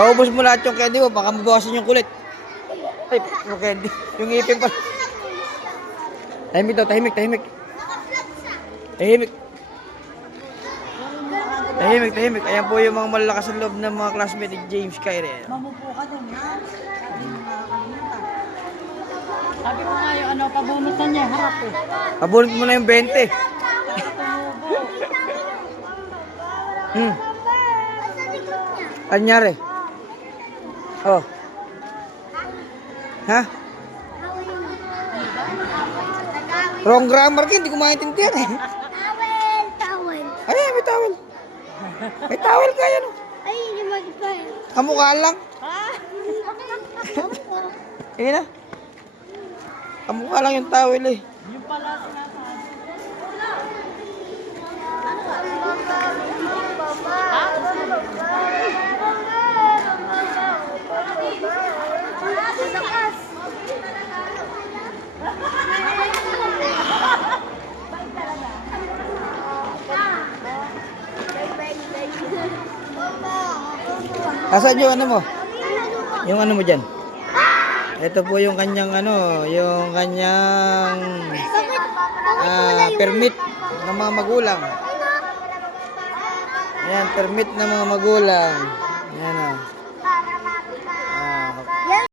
Paubos mo lahat yung candy mo, baka mabawasan yung kulit. Ay, yung candy. Yung ipin pa. Tahimik daw, tahimik, tahimik. Tahimik. Tahimik, tahimik. Ayan po yung mga malalakas ang loob ng mga classmate ni James Kyrie. Mamupo ka dun, ha? Sabi mo nakakalimutan. Sabi ko nga yung pabunutan niya, harap eh. Pabunot mo na yung 20. Anyari? Oh. Ha? Wrong grammar ka, hindi ko maintindihan eh. Towel, towel. Ay, may towel. May towel ka yan. Ay, hindi mag-fire. Kamukha lang. Sige na. Kamukha lang yung towel eh. Yung pala sinasabi. Asan yung ano mo? Yung ano mo dyan? Ito po yung kanyang yung kanyang permit ng mga magulang. Ayan, permit ng mga magulang. Ayan o.